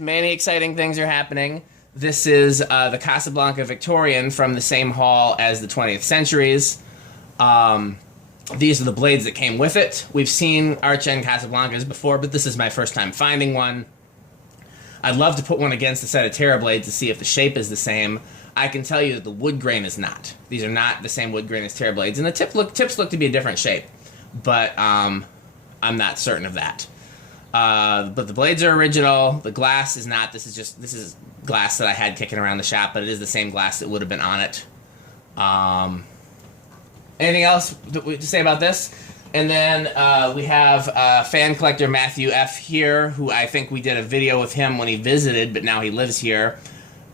Many exciting things are happening. This is the Casablanca Victorian from the same hall as the 20th Centuries. These are the blades that came with it. We've seen Arch-End Casablancas before, but this is my first time finding one. I'd love to put one against a set of Terra blades to see if the shape is the same. I can tell you that the wood grain is not. These are not the same wood grain as Terra blades, and the tips look to be a different shape, but I'm not certain of that. But the blades are original. The glass is not. This is glass that I had kicking around the shop, but it is the same glass that would have been on it. Anything else to say about this? And then we have fan collector Matthew F. here, who I think we did a video with him when he visited, but now he lives here.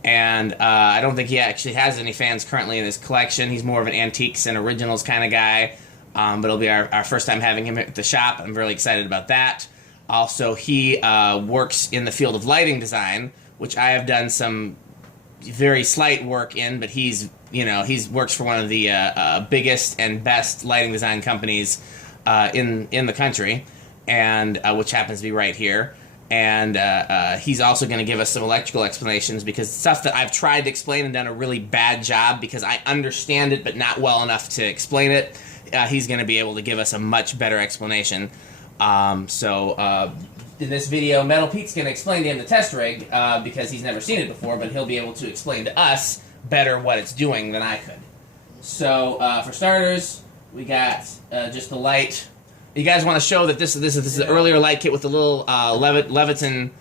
And I don't think he actually has any fans currently in his collection. He's more of an antiques and originals kind of guy. But it'll be our first time having him at the shop. I'm really excited about that. Also, he works in the field of lighting design, which I have done some very slight work in, but he's works for one of the biggest and best lighting design companies in the country, and which happens to be right here. And he's also going to give us some electrical explanations, because stuff that I've tried to explain and done a really bad job because I understand it but not well enough to explain it. He's going to be able to give us a much better explanation. In this video, Metal Pete's going to explain to him the test rig because he's never seen it before, but he'll be able to explain to us better what it's doing than I could. So for starters, we got just the light. You guys want to show that this is an earlier light kit with the little Leviton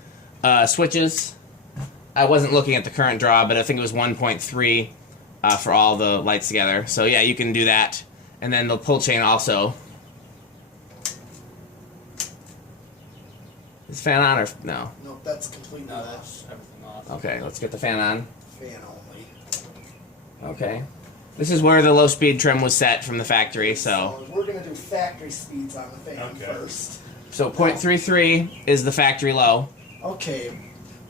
switches. I wasn't looking at the current draw, but I think it was 1.3 for all the lights together. So yeah, you can do that. And then the pull chain also. Is the fan on or no? No, that's completely No, off. that's everything off. Okay, let's get the fan on. Fan only. Okay. This is where the low speed trim was set from the factory, so. We're going to do factory speeds on the fan first. So 0.33 is the factory low. Okay.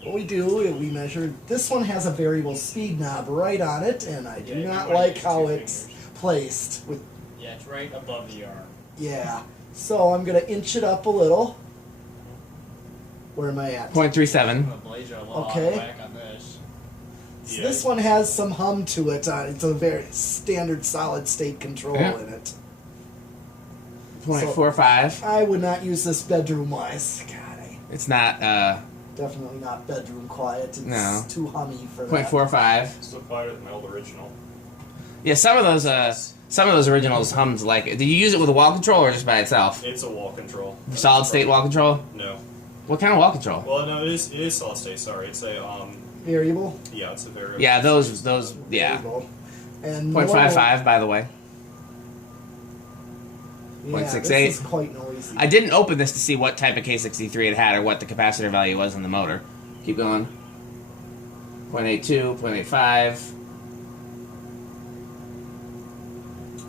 What we do is we measure. This one has a variable speed knob right on it, and I do not like how it's placed. Yeah, it's right above the arm. Yeah. So I'm going to inch it up a little. Where am I at? 0.37. The blades are a little Okay. out of whack on this. So this one has some hum to it. It's a very standard solid state control in it. 0.45. I would not use this bedroom wise. God, It's not, definitely not bedroom quiet. It's too hummy for that. 0.45. Still quieter than the old original. Yeah, some of those originals hums like it. Did you use it with a wall control or just by itself? It's a wall control. Solid state wall control? No. What kind of wall control? Well, no, it is solid state. Sorry, it's a Variable? Yeah, it's a variable. Yeah, those yeah. Variable. And 0.55 by the way. Yeah, 0.68. this is quite noisy. I didn't open this to see what type of K63 it had or what the capacitor value was in the motor. Keep going. 0.82, 0.85.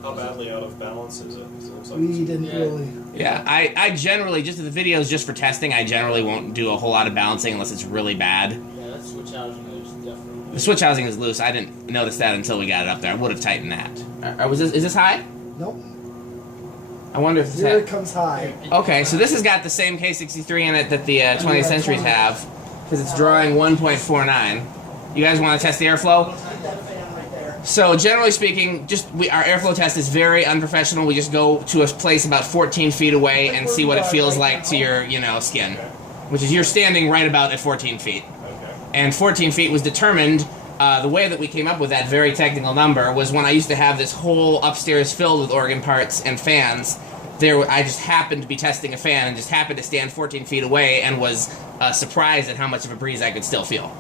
How badly out of balance is it? 'Cause it looks like We didn't really. Yeah, I generally, just the videos just for testing, I generally won't do a whole lot of balancing unless it's really bad. Yeah, that switch housing is definitely. The switch housing is loose. I didn't notice that until we got it up there. I would have tightened that. Is this high? Nope. I wonder if it's Here high. it comes high. Okay, so this has got the same K63 in it that the 20th Centuries have, because it's drawing 1.49. You guys want to test the airflow? Let's get that fan right there. So generally speaking, our airflow test is very unprofessional. We just go to a place about 14 feet away and see what it feels like to your, skin, which is you're standing right about at 14 feet. Okay. And 14 feet was determined. The way that we came up with that very technical number was when I used to have this whole upstairs filled with organ parts and fans. I just happened to be testing a fan and just happened to stand 14 feet away and was surprised at how much of a breeze I could still feel.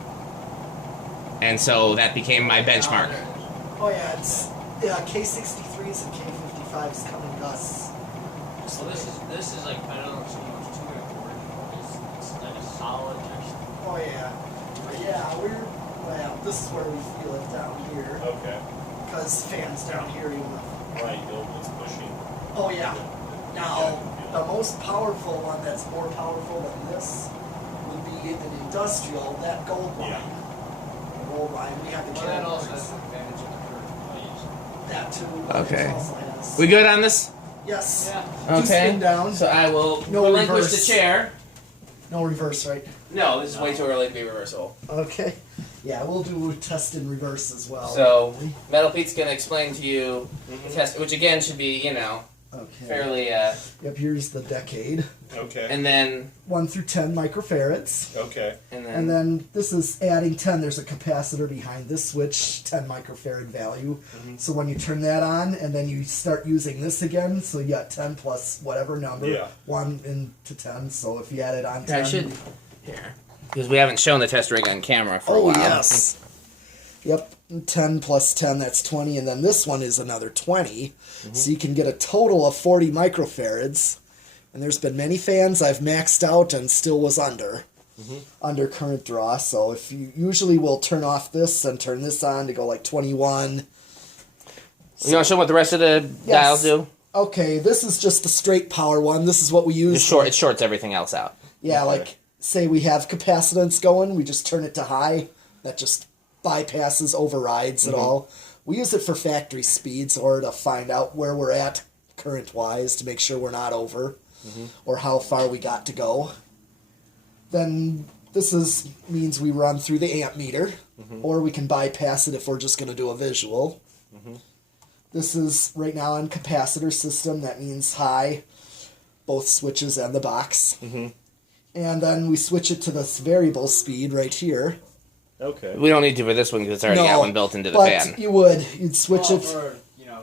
And so that became my benchmark. Oh yeah, it's K63s and K55s coming to us. So this is like, I don't know so much to it for it. It's like a solid texture. Oh yeah. Well, this is where we feel it down here. Okay. Because fans down here even. Right, it's pushing. Oh yeah. Now, the most powerful one that's more powerful than this would be an industrial, that gold line. Yeah. The gold line, we have the Well, that also cameras. has an advantage of the curved blades. That too. Okay. It also has- We good on this? Yes. Yeah. Do Okay. spin down. So I will No relinquish reverse. the chair. No reverse, right? No, this is way too early to be reversible. Okay. Yeah, we'll do a test in reverse as well. So, Metal Pete's going to explain to you the test, which again should be, okay. fairly, Yep, here's the decade. Okay. and then, 1 through 10 microfarads. Okay. And then this is adding 10. There's a capacitor behind this switch, 10 microfarad value. So when you turn that on, and then you start using this again, so you got 10 plus whatever number, Yeah. 1 into 10. So if you add it on 10... I should, here, because we haven't shown the test rig on camera for a Oh, while. yes. Yep, 10 plus 10, that's 20. And then this one is another 20. So you can get a total of 40 microfarads. And there's been many fans I've maxed out and still was under current draw. So if you usually will turn off this and turn this on to go like 21. You want to show what the rest of the dials do? Okay, this is just the straight power one. This is what we use. It shorts everything else out. Yeah, like say we have capacitance going, we just turn it to high. That just bypasses, overrides it all. We use it for factory speeds or to find out where we're at current-wise to make sure we're not over or how far we got to go. Then this means we run through the amp meter or we can bypass it if we're just going to do a visual. This is right now on capacitor system. That means high, both switches and the box. And then we switch it to this variable speed right here. Okay. We don't need to for this one because it's already got one built into the but fan. you'd switch it. For,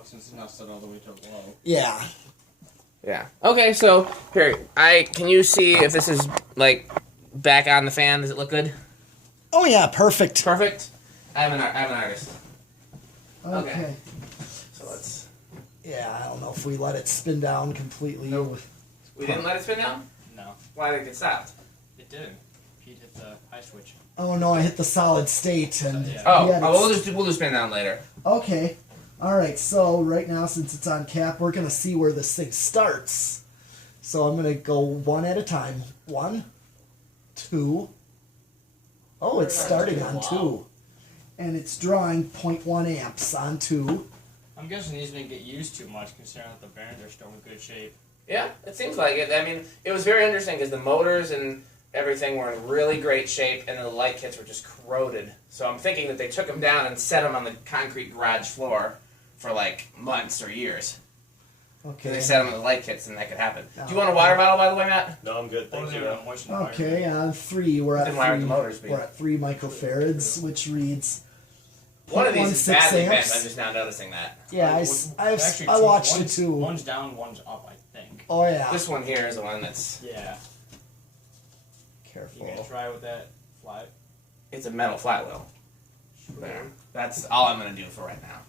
since it's not set all the way to low. Yeah. Yeah. Okay, so here, can you see if this is like back on the fan? Does it look good? Oh yeah, perfect. Perfect. I'm an artist. Okay. So let's. Yeah, I don't know if we let it spin down completely. Nope. We didn't let it spin down. No, Why did it get stopped? it didn't. Pete hit the high switch. Oh no, I hit the solid state and Yeah. Oh, yeah, we'll just spin down later. Okay. Alright, so right now since it's on cap, we're gonna see where this thing starts. So I'm gonna go one at a time. 1, 2. Oh, it's starting on 2. And it's drawing 0.1 amps on 2. I'm guessing these didn't get used too much considering that the bearings are still in good shape. Yeah, it seems like it. I mean, it was very interesting because the motors and everything were in really great shape, and the light kits were just corroded. So I'm thinking that they took them down and set them on the concrete garage floor for like months or years. Okay. They set them on the light kits, and that could happen. Do you want a water bottle, by the way, Matt? No, I'm good. Thank you. Okay, on 3, we're at Then why aren't 3. the motors being- We're at 3 microfarads, which reads One of these is 0.16 badly bent. amps. I'm just now noticing that. Yeah, Actually, I watched it one's, too. One's down, one's up, I think. Oh yeah. This one here is the one that's... Yeah. Careful. You gonna try with that fly? It's a metal flywheel. There. That's all I'm going to do for right now.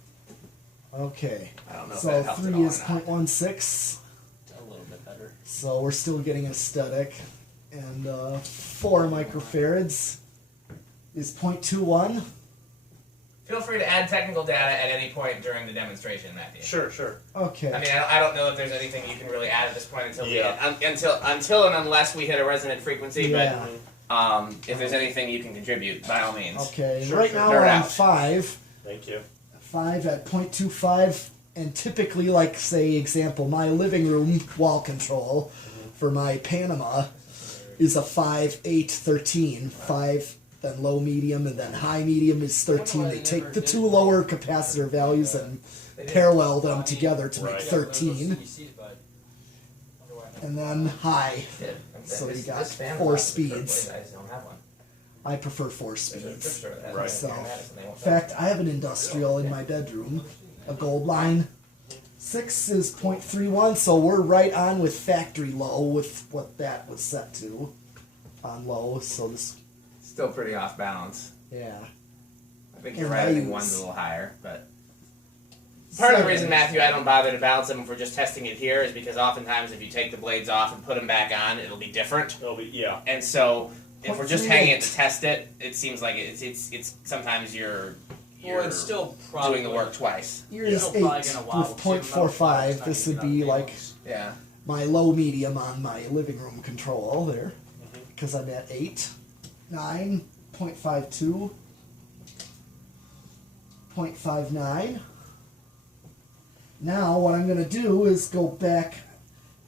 Okay. I don't know if So that helps at 3 all is or not. 0.16. A little bit better. So we're still getting a static. And 4 microfarads is 0.21. Feel free to add technical data at any point during the demonstration, Matthew. Sure, sure. Okay. I mean, I don't know if there's anything you can really add at this point until Yeah. until and unless we hit a resonant frequency. Yeah. But if there's anything you can contribute, by all means. Okay. Sure, right sure. now Nerd we're on out. 5. Thank you. 5 at 0.25. And typically, like, say, example, my living room wall control for my Panama is a 5, 8, 13. 5, then low medium, and then high medium is 13. They take the 2 lower capacitor values and parallel them together to make 13. And then high. So you got 4 speeds. I prefer 4 speeds. Right. So, in fact, I have an industrial in my bedroom, a gold line. 6 is 0.31, so we're right on with factory low with what that was set to on low. So this, Still pretty off balance. yeah. I think you're And right. I think values. one's a little higher, but part of the reason, Matthew, I don't bother to balance them if we're just testing it here is because oftentimes if you take the blades off and put them back on, it'll be different. Yeah. And so if we're just hanging it 0.38. to test it, it seems like it's sometimes you're Well, it's still probably doing the work twice. Here's Still 8 probably with gonna wobble, too. Metal fibers 0.45. This not would gonna be get like Yeah. my low medium on my living room control there. Because I'm at 8, 9, 0.52, 0.59. Now what I'm going to do is go back.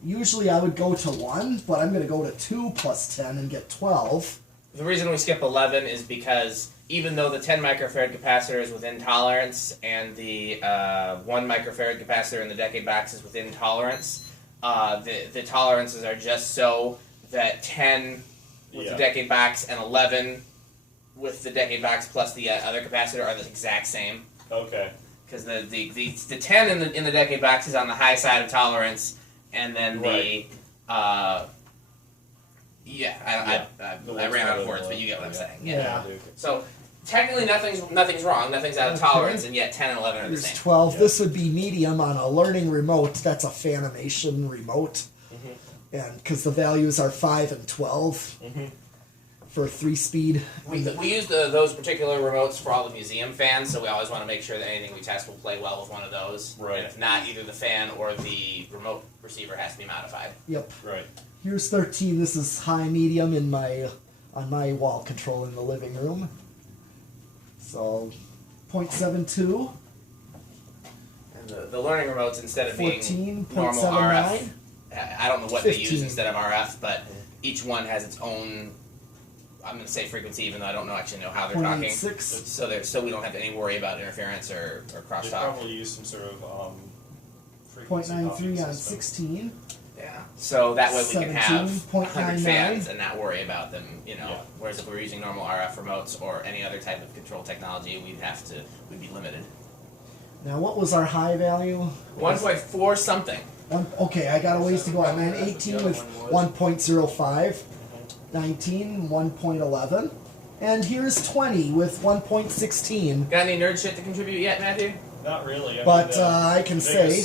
Usually I would go to 1, but I'm going to go to 2 plus 10 and get 12. The reason we skip 11 is because even though the 10 microfarad capacitor is within tolerance and the 1 microfarad capacitor in the decade box is within tolerance, the tolerances are just so that 10 with the decade box and 11 with the decade box plus the other capacitor are the exact same. Okay. Because the 10 in the decade box is on the high side of tolerance, and then I ran out of words, but you get what I'm saying. Yeah. So technically nothing's wrong. Nothing's out of tolerance, and yet 10 and 11 are the Here's same. 12. Yeah. This would be medium on a learning remote. That's a Fanimation remote. And because the values are 5 and 12 for 3-speed. We use those particular remotes for all the museum fans, so we always want to make sure that anything we test will play well with one of those. Right. And if not, either the fan or the remote receiver has to be modified. Yep. Right. Here's 13. This is high medium on my wall control in the living room. So 0.72. And the learning remotes, instead of being 14, normal 0.79. RF, I don't know what they 15. use instead of RF, but each one has its own, I'm going to say frequency, even though I don't actually know how they're talking. 0.86. So we don't have any worry about interference or They crosstalk. probably use some sort of frequency 0.93 hopping on system. 16. Yeah. So that way we can have 17.99. 100 fans and not worry about them, Yeah. Whereas if we were using normal RF remotes or any other type of control technology, we'd be limited. Now, what was our high value? 1.4 something. Okay, I got a ways to go. I'm at 18 with 1.05, 19, 1.11, and here's 20 with 1.16. Got any nerd shit to contribute yet, Matthew? Not really. But I can Sorry,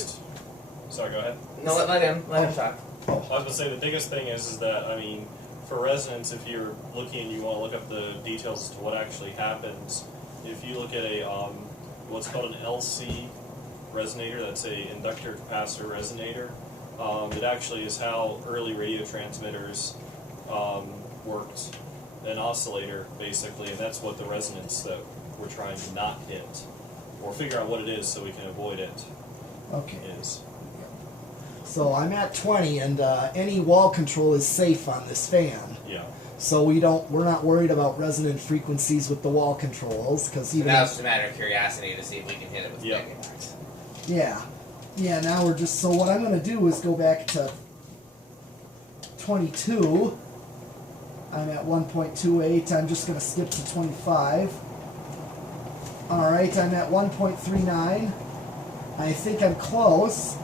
go ahead. No, let him talk. I was going to say the biggest thing is that, I mean, for resonance, if you're looking and you want to look up the details as to what actually happens, if you look at a what's called an LC resonator, that's a inductor capacitor resonator, it actually is how early radio transmitters worked, an oscillator basically, and that's what the resonance that we're trying to not hit, or figure out what it is so we can avoid it. Okay. Is. So I'm at 20, and any wall control is safe on this fan. Yeah. So we're not worried about resonant frequencies with the wall controls, because even Now it's just a matter of curiosity to see if we can hit it with the decade box. yeah. Now we're just what I'm going to do is go back to 22. I'm at 1.28. I'm just going to skip to 25. All right, I'm at 1.39. I think I'm close.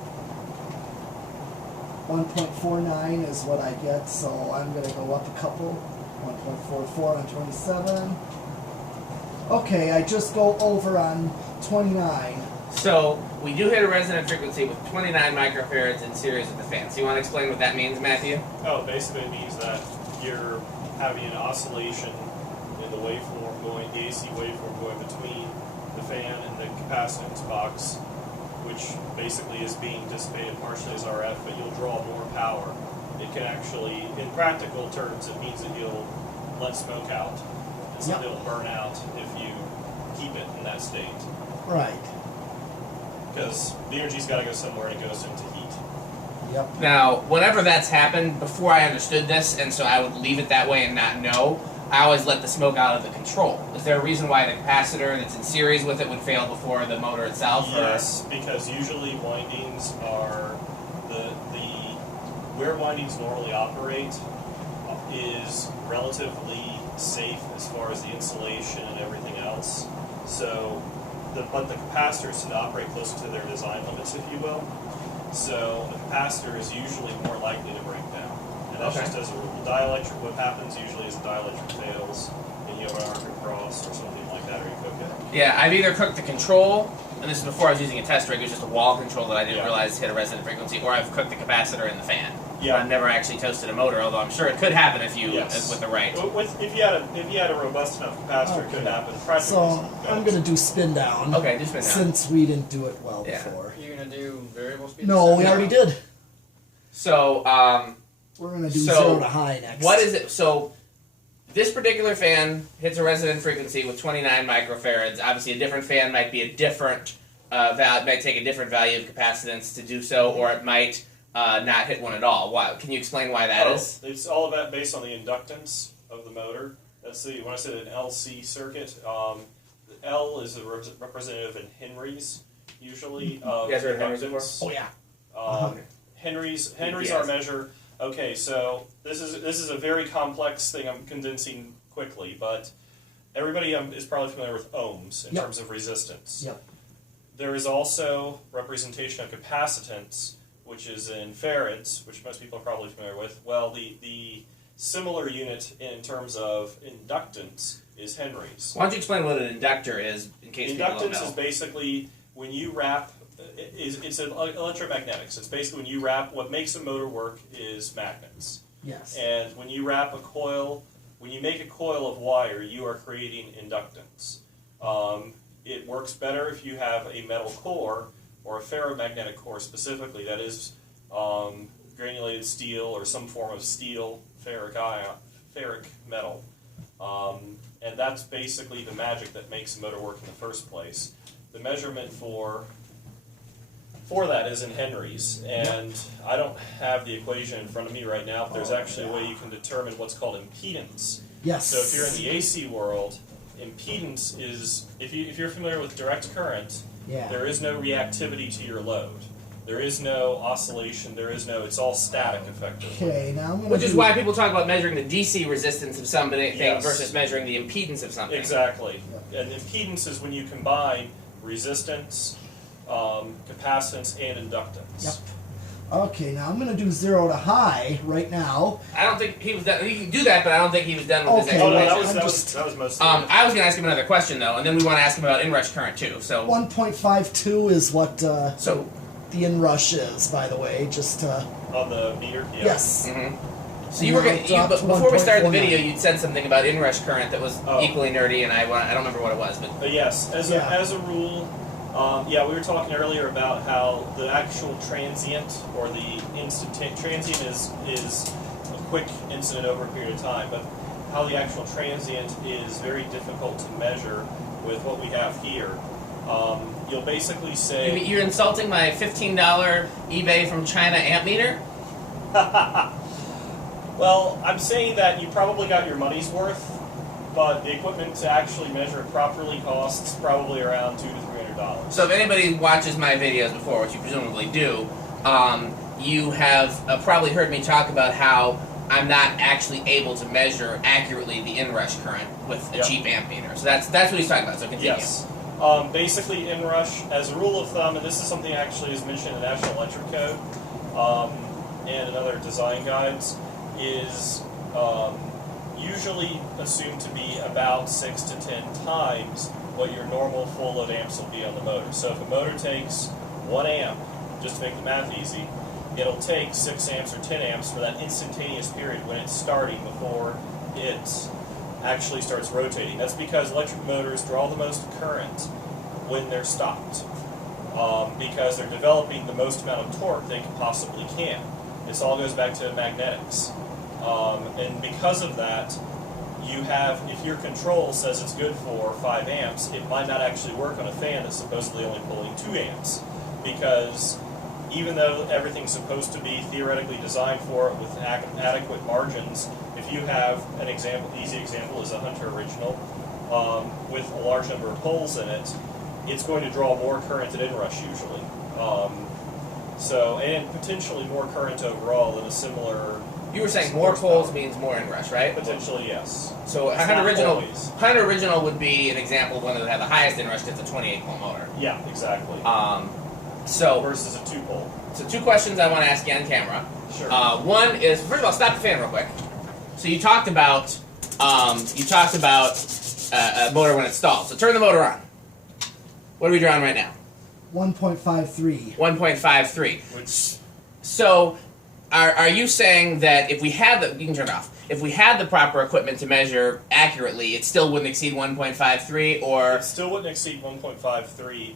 1.49 is what I get, so I'm going to go up a couple. 1.44 on 27. Okay, I just go over on 29. So we do hit a resonant frequency with 29 microfarads in series with the fan. So you want to explain what that means, Matthew? Oh, basically it means that you're having an oscillation in the waveform going, the AC waveform going between the fan and the capacitance box, which basically is being dissipated partially as RF, but you'll draw more power. It can actually, in practical terms, it means that you'll let smoke out, and something will burn out if you keep it in that state. Right. Because the energy's got to go somewhere, and it goes into heat. Yep. Now, whenever that's happened, before I understood this, and so I would leave it that way and not know, I always let the smoke out of the control. Is there a reason why the capacitor that's in series with it would fail before the motor itself? Yes, because usually windings are where windings normally operate is relatively safe as far as the insulation and everything else. So, but the capacitors tend to operate closer to their design limits, if you will. So the capacitor is usually more likely to break down. And that's just as a rule. Dielectric, what happens usually is the dielectric fails, and you have an arc across or something like that, or you cook it. Yeah, I've either cooked the control, and this is before I was using a test rig, it was just a wall control that I didn't realize hit a resonant frequency, or I've cooked the capacitor in the fan. Yeah. I've never actually toasted a motor, although I'm sure it could happen if you with the right. If you had a robust enough capacitor, it could happen. So I'm going to do spin down. Okay, do spin down. Since we didn't do it well before. You're going to do variable speed? No, we already did. So, we're going to do 0 to high next. What is it? So, this particular fan hits a resonant frequency with 29 microfarads. Obviously, a different fan might be a different might take a different value of capacitance to do so, or it might not hit one at all. Why? Can you explain why that is? It's all about based on the inductance of the motor let's see, when I said an LC circuit, the L is a representative in Henry's, usually. You guys heard of Henry's before? Oh yeah. Henry's Yes. our measure. Okay, so this is a very complex thing I'm condensing quickly, but everybody is probably familiar with ohms in Yep. terms of resistance. Yep. There is also representation of capacitance, which is in farads, which most people are probably familiar with. Well, the similar unit in terms of inductance is Henry's. Why don't you explain what an inductor is, in case people don't Inductance know? is basically when you wrap. It's electromagnetics. It's basically when you wrap. What makes a motor work is magnets. Yes. And when you wrap a coil, when you make a coil of wire, you are creating inductance. It works better if you have a metal core or a ferromagnetic core specifically. That is granulated steel or some form of steel, ferric metal. And that's basically the magic that makes a motor work in the first place. The measurement for that is in Henry's, and I don't have the equation in front of me right now, but there's actually a way you can determine what's called impedance. Yes. So if you're in the AC world, impedance is, if you're familiar with direct current, Yeah. there is no reactivity to your load. There is no oscillation, it's all static effectively. Okay, now I'm gonna. Which is do- why people talk about measuring the DC resistance of something Yes. versus measuring the impedance of something. Exactly. And impedance is when you combine resistance, capacitance, and inductance. Yep. Okay, now I'm gonna do 0 to high right now. I don't think he was done. He can do that, but I don't think he was done with his Okay, Oh no, explanation. that was most of it. I was going to ask him another question though, and then we want to ask him about inrush current too. So, 1.52 is what so the Inrush is, by the way. Just On the meter? Yeah. yes. So you were Now going it to, dropped but before we started the 1.49. video, you'd said something about inrush current that was Oh. equally nerdy, and I don't remember what it was, but But yes, as a rule, we were talking earlier about how the actual transient or the transient is a quick incident over a period of time, but how the actual transient is very difficult to measure with what we have here. You'll basically say you're insulting my $15 eBay from China amp meter. well, I'm saying that you probably got your money's worth, but the equipment to actually measure it properly costs probably around $200 to $300. So if anybody watches my videos before, which you presumably do, you have probably heard me talk about how I'm not actually able to measure accurately the inrush current with a Yep. cheap amp meter. So that's what he's talking about. So continue. Yes. Basically, Inrush, as a rule of thumb, and this is something actually is mentioned in the National Electric Code and in other design guides, is usually assumed to be about 6 to 10 times what your normal full load amps will be on the motor. So if a motor takes 1 amp, just to make the math easy, it'll take 6 amps or 10 amps for that instantaneous period when it's starting before it actually starts rotating. That's because electric motors draw the most current when they're stopped, because they're developing the most amount of torque they possibly can. This all goes back to magnetics. And because of that, you have, if your control says it's good for 5 amps, it might not actually work on a fan that's supposedly only pulling 2 amps, because even though everything's supposed to be theoretically designed for it with adequate margins, if you have an example, easy example is a Hunter Original with a large number of poles in it, it's going to draw more current than Inrush usually. And potentially more current overall than a similar. You were saying more poles means more inrush, right? Potentially, yes. So It's 100 not original, always. 100 original would be an example of one that would have the highest inrush because it's a 28 pole motor. Yeah, exactly. So Versus a 2-pole. So 2 questions I want to ask you on camera. Sure. One is, first of all, stop the fan real quick. So you talked about a motor when it's stalled. So turn the motor on. What are we drawing right now? 1.53. 1.53. Which, So are you saying that if we had the, you can turn it off, if we had the proper equipment to measure accurately, it still wouldn't exceed 1.53, or? it still wouldn't exceed 1.53,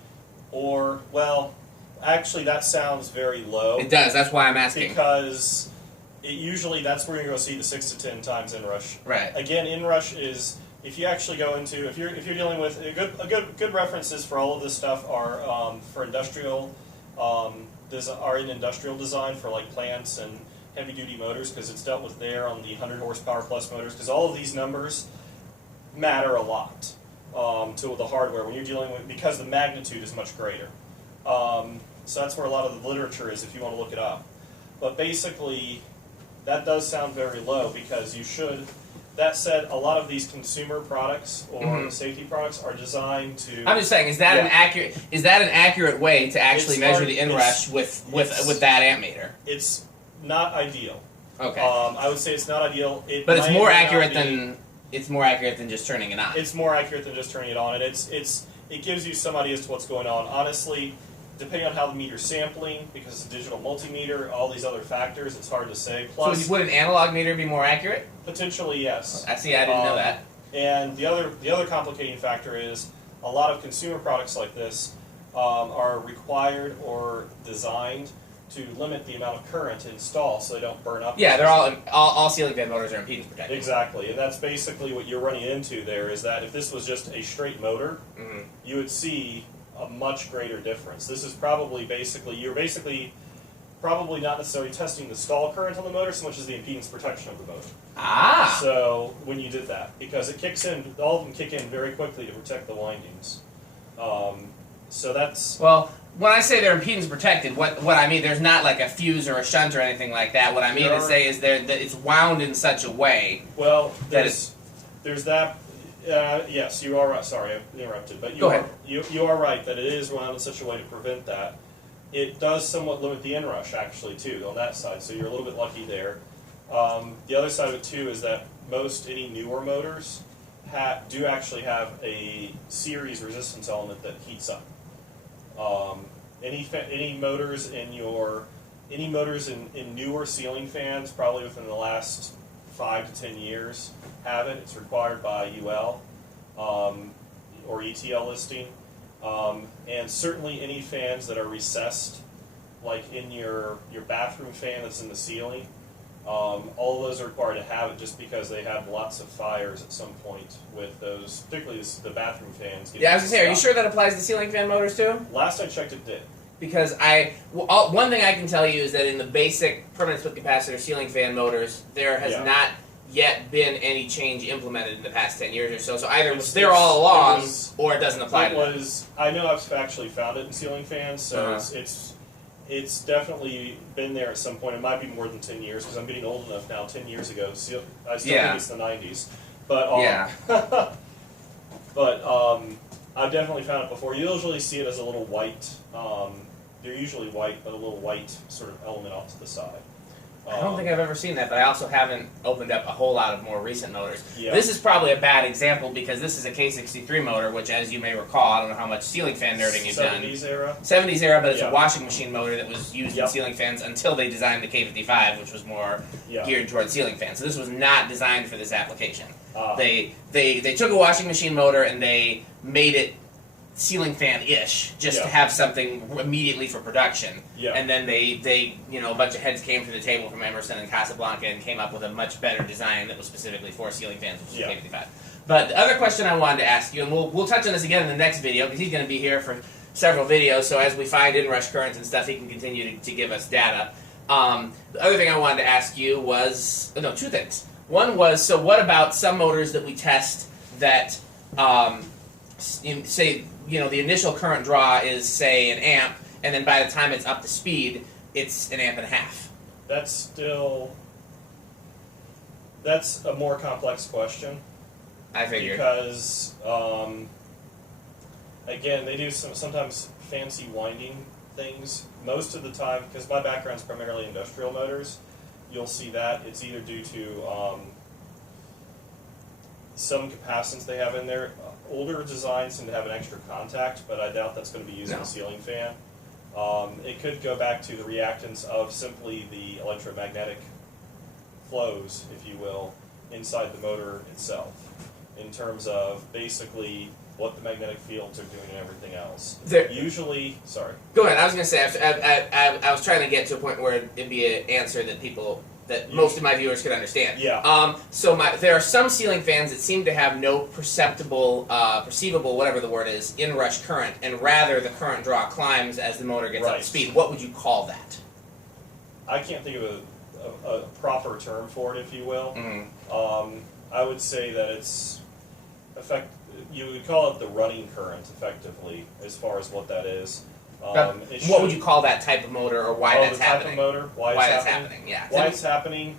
or, well, actually that sounds very low. It does, that's why I'm asking. Because it usually, that's where you're going to see the 6 to 10 times Inrush. Right. Again, Inrush is, if you actually go into, if you're dealing with, good references for all of this stuff are for industrial, are in industrial design for like plants and heavy duty motors, because it's dealt with there on the 100 horsepower plus motors, because all of these numbers matter a lot to the hardware when you're dealing with, because the magnitude is much greater. So that's where a lot of the literature is if you want to look it up. But basically, that does sound very low because you should. That said, a lot of these consumer products or safety products are designed to. I'm just saying, is that an accurate way to actually measure the inrush with that ammeter? It's not ideal. Okay. I would say it's not ideal. But it's more accurate than just turning it on. It's more accurate than just turning it on, and it gives you some ideas to what's going on. Honestly, depending on how the meter's sampling, because it's a digital multimeter, all these other factors, it's hard to say. Plus, so would an analog meter be more accurate? Potentially, yes. I see. I didn't know that. And the other complicating factor is a lot of consumer products like this are required or designed to limit the amount of current to install so they don't burn up. Yeah, they're all ceiling fan motors are impedance protected. Exactly, and that's basically what you're running into there, is that if this was just a straight motor, you would see a much greater difference. This is probably you're probably not necessarily testing the stall current on the motor so much as the impedance protection of the motor. Ah! So when you did that, because it kicks in, all of them kick in very quickly to protect the windings. So that's... Well, when I say they're impedance protected, what I mean, there's not like a fuse or a shunt or anything like that. What I mean to say is that it's wound in such a way... Well, there's that... yes, you are right. Sorry, I interrupted. But Go ahead. You are right that it is wound in such a way to prevent that. It does somewhat limit the inrush, actually, too, on that side. So you're a little bit lucky there. The other side of it, too, is that any newer motors do actually have a series resistance element that heats up. Any motors in newer ceiling fans, probably within the last 5 to 10 years, have it. It's required by UL or ETL listing, and certainly any fans that are recessed, like in your bathroom fan that's in the ceiling. All of those are required to have it just because they have lots of fires at some point with those, particularly the bathroom fans. Yeah, I was going to say, are you sure that applies to ceiling fan motors too? Last I checked, it did. Because one thing I can tell you is that in the basic permanent split capacitor ceiling fan motors, there has not yet been any change implemented in the past 10 years or so. So either it's there all along, or it doesn't apply to them. I know I've actually found it in ceiling fans, so it's definitely been there at some point. It might be more than 10 years, because I'm getting old enough now. 10 years ago, I still think it's the 90s. But but I've definitely found it before. You usually see it as a little white. They're usually white, but a little white sort of element off to the side. I don't think I've ever seen that, but I also haven't opened up a whole lot of more recent motors. Yeah. This is probably a bad example because this is a K63 motor, which, as you may recall, I don't know how much ceiling fan nerding you've done. 70s era? 70s era, but it's a washing machine motor that was used in ceiling fans until they designed the K55, which was more geared towards ceiling fans. So this was not designed for this application. They took a washing machine motor and they made it ceiling fan-ish, just to have something immediately for production. Yeah. And then they a bunch of heads came to the table from Emerson and Casablanca and came up with a much better design that was specifically for ceiling fans, which is K55. But the other question I wanted to ask you, and we'll touch on this again in the next video, because he's going to be here for several videos, so as we find inrush currents and stuff, he can continue to give us data. The other thing I wanted to ask you was, two things. One was, so what about some motors that we test that, say, the initial current draw is, say, an amp, and then by the time it's up to speed, it's an amp and a half. That's a more complex question. I figured. Because, again, they do sometimes fancy winding things. Most of the time, because my background's primarily industrial motors, you'll see that. It's either due to some capacitance they have in there. Older designs tend to have an extra contact, but I doubt that's going to be used in a ceiling fan. It could go back to the reactance of simply the electromagnetic flows, if you will, inside the motor itself, in terms of basically what the magnetic fields are doing and everything else. Usually, sorry. Go ahead. I was going to say, I was trying to get to a point where it'd be an answer that most of my viewers could understand. Yeah. There are some ceiling fans that seem to have no perceivable, whatever the word is, inrush current, and rather the current draw climbs as the motor gets up to speed. What would you call that? I can't think of a proper term for it, if you will. I would say that You would call it the running current, effectively, as far as what that is. But what would you call that type of motor, or why that's the type happening? of motor, why that's happening? happening? Yeah. Why it's happening?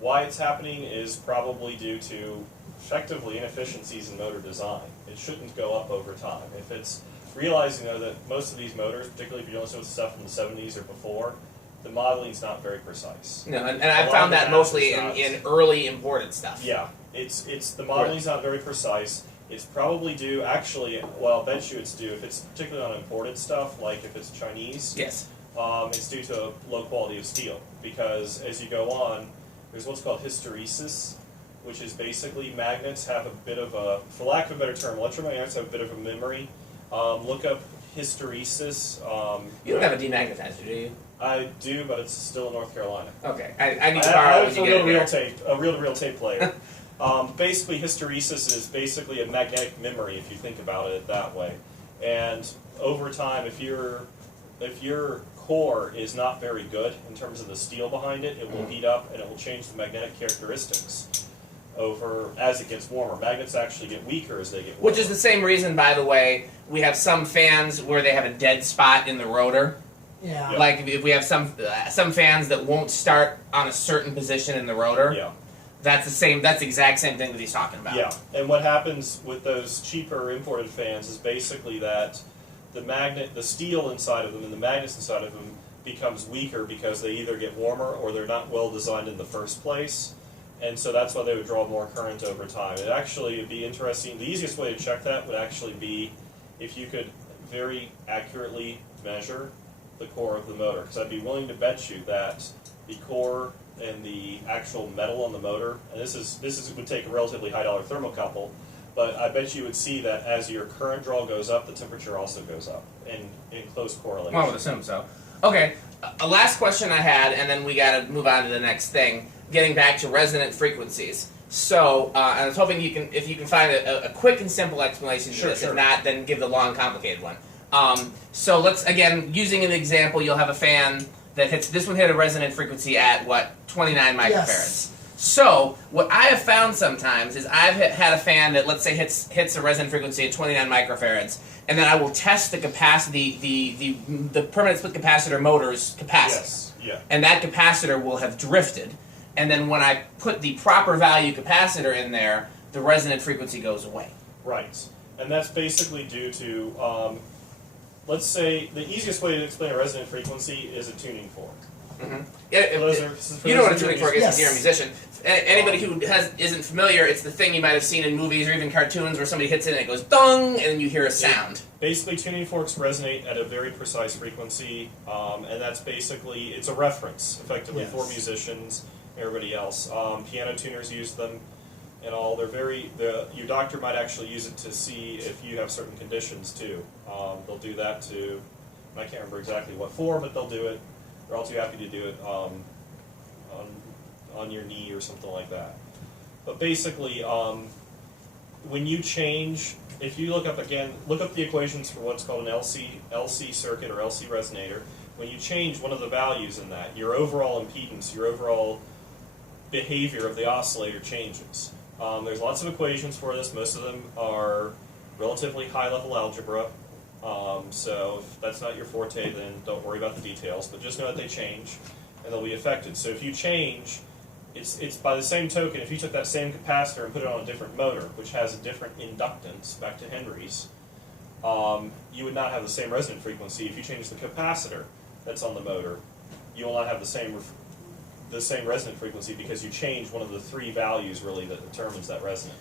Why it's happening is probably due to effectively inefficiencies in motor design. It shouldn't go up over time. If it's realizing though that most of these motors, particularly if you're dealing with stuff from the 70s or before, the modeling's not very precise. No, and I found that mostly in early imported stuff. Yeah, it's the modeling's not very precise. It's probably due, actually, well, I'll bet you it's due, if it's particularly on imported stuff, like if it's Chinese, Yes. it's due to low quality of steel. Because as you go on, there's what's called hysteresis, which is basically magnets have a bit of a, for lack of a better term, electromagnets have a bit of a memory. Look up hysteresis. You don't have a demagnetizer, do you? I do, but it's still in North Carolina. Okay. I need to I borrow have when you get a it here. a reel-to-reel tape player. Basically, hysteresis is basically a magnetic memory, if you think about it that way. And over time, if your core is not very good in terms of the steel behind it, it will heat up and it will change the magnetic characteristics over as it gets warmer. Magnets actually get weaker as they get warmer. Which is the same reason, by the way, we have some fans where they have a dead spot in the rotor. Yeah. Yeah. Like if we have some fans that won't start on a certain position in the rotor. Yeah. That's the same. That's the exact same thing that he's talking about. Yeah, and what happens with those cheaper imported fans is basically that the steel inside of them and the magnets inside of them becomes weaker because they either get warmer or they're not well designed in the first place, and so that's why they would draw more current over time. It actually would be interesting. The easiest way to check that would actually be if you could very accurately measure the core of the motor, because I'd be willing to bet you that the core and the actual metal on the motor, and this would take a relatively high dollar thermocouple, but I bet you would see that as your current draw goes up, the temperature also goes up in close correlation. Well, I would assume so. Okay, a last question I had, and then we got to move on to the next thing. Getting back to resonant frequencies. So, I was hoping if you can find a quick and simple explanation to this. Sure. If not, then give the long, complicated one. So let's, again, using an example, you'll have a fan that hits, this one hit a resonant frequency at, 29 microfarads. Yes. So, what I have found sometimes is I've had a fan that, let's say, hits a resonant frequency at 29 microfarads, and then I will test the capacity, the permanent split capacitor motor's capacitance. Yes, yeah. And that capacitor will have drifted, and then when I put the proper value capacitor in there, the resonant frequency goes away. Right, and that's basically due to, let's say, the easiest way to explain a resonant frequency is a tuning fork. Mm-hmm. You know what a tuning fork is Yes. if you're a musician. Anybody who isn't familiar, it's the thing you might have seen in movies or even cartoons where somebody hits it and it goes dong, and then you hear a sound. Basically, tuning forks resonate at a very precise frequency, and that's basically, it's a reference, effectively, Yes. for musicians, everybody else. Piano tuners use them and all. Your doctor might actually use it to see if you have certain conditions, too. They'll do that to, I can't remember exactly what for, but they'll do it. They're all too happy to do it on your knee or something like that. But basically, when you change, if you look up the equations for what's called an LC circuit or LC resonator. When you change one of the values in that, your overall impedance, your overall behavior of the oscillator changes. There's lots of equations for this. Most of them are relatively high-level algebra. So if that's not your forte, then don't worry about the details. But just know that they change, and they'll be affected. So if you change, it's by the same token, if you took that same capacitor and put it on a different motor, which has a different inductance, back to Henry's, you would not have the same resonant frequency. If you change the capacitor that's on the motor, you will not have the same resonant frequency because you change one of the three values, really, that determines that resonant.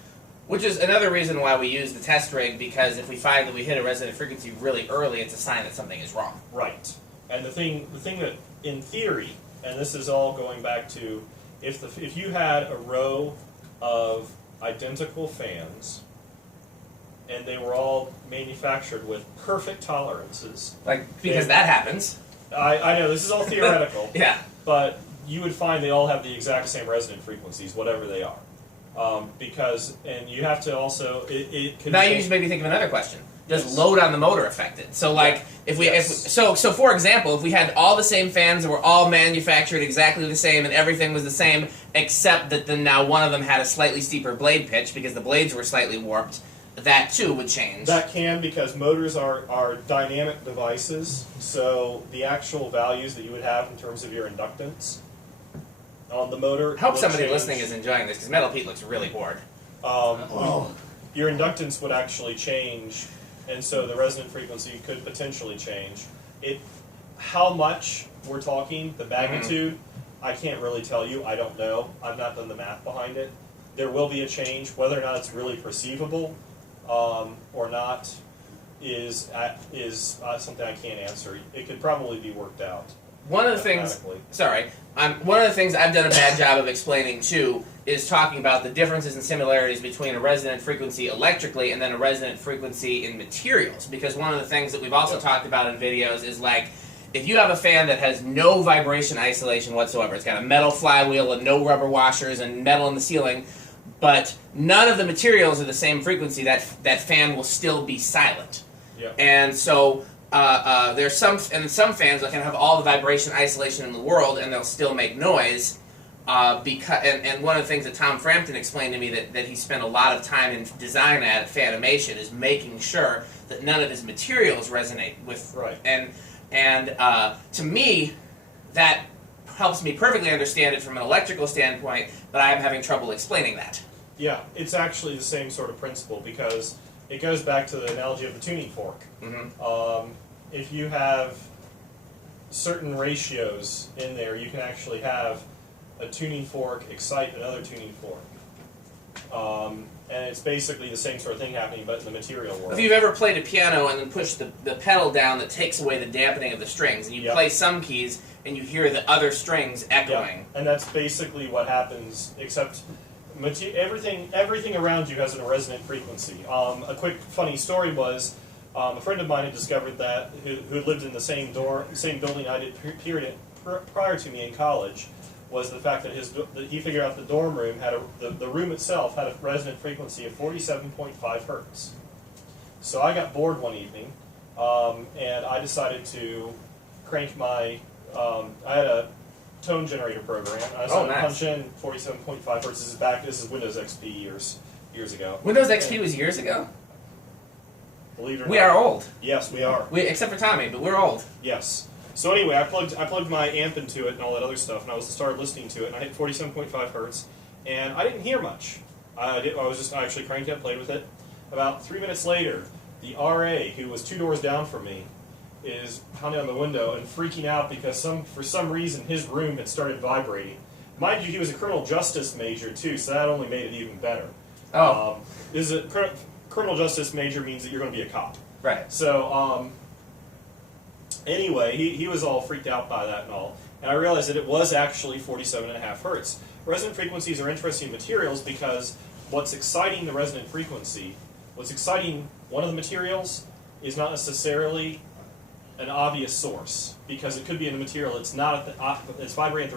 Which is another reason why we use the test rig, because if we find that we hit a resonant frequency really early, it's a sign that something is wrong. Right. And the thing that, in theory, and this is all going back to, if you had a row of identical fans, and they were all manufactured with perfect tolerances. Because that happens. I know, this is all theoretical. Yeah. But you would find they all have the exact same resonant frequencies, whatever they are. And you have to also, it could... Now you just made me think of another question. does Yes. load on the motor affect it? So like if we Yes. so for example, if we had all the same fans that were all manufactured exactly the same and everything was the same except that then now one of them had a slightly steeper blade pitch because the blades were slightly warped, that too would change. That can, because motors are dynamic devices, so the actual values that you would have in terms of your inductance on the motor. I hope would somebody change. listening is enjoying this because Metal Pete looks really bored. Oh. Your inductance would actually change, and so the resonant frequency could potentially change. How much we're talking, the magnitude, I can't really tell you. I don't know. I've not done the math behind it. There will be a change. Whether or not it's really perceivable or not is something I can't answer. It could probably be worked out. One of the things, one of the things I've done a bad job of explaining too is talking about the differences and similarities between a resonant frequency electrically and then a resonant frequency in materials. Because one of the things that we've also talked about in videos is like, if you have a fan that has no vibration isolation whatsoever, it's got a metal flywheel and no rubber washers and metal in the ceiling, but none of the materials are the same frequency, that fan will still be silent. Yeah. And so there's some fans that can have all the vibration isolation in the world and they'll still make noise. And one of the things that Tom Frampton explained to me that he spent a lot of time in design at Fanimation is making sure that none of his materials resonate with. Right. And to me, that helps me perfectly understand it from an electrical standpoint, but I'm having trouble explaining that. Yeah, it's actually the same sort of principle because it goes back to the analogy of the tuning fork. If you have certain ratios in there, you can actually have a tuning fork excite another tuning fork. And it's basically the same sort of thing happening, but in the material world. If you've ever played a piano and then pushed the pedal down that takes away the dampening of the strings, and you play some keys and you hear the other strings echoing. And that's basically what happens, except everything around you has a resonant frequency. A quick funny story was, a friend of mine had discovered that, who lived in the same building I did prior to me in college, was the fact that he figured out the dorm room had the room itself had a resonant frequency of 47.5 hertz. So I got bored one evening, and I decided to crank my. I had a tone generator program. And I decided to punch in 47.5 hertz. This is Windows XP years ago. Windows XP was years ago. Believe it or not, We are old. Yes, we are. Except for Tommy, but we're old. Yes. So anyway, I plugged my amp into it and all that other stuff, and I started listening to it, and I hit 47.5 hertz, and I didn't hear much. I actually cranked it, played with it. About 3 minutes later, the RA, who was 2 doors down from me, is pounding on the window and freaking out because for some reason his room had started vibrating. Mind you, he was a criminal justice major too, so that only made it even better. Oh. Criminal justice major means that you're going to be a cop. Right. So, anyway, he was all freaked out by that and all. And I realized that it was actually 47.5 hertz. Resonant frequencies are interesting materials because what's exciting the resonant frequency, what's exciting one of the materials is not necessarily an obvious source, because it could be in the material. It's not it's vibrating at the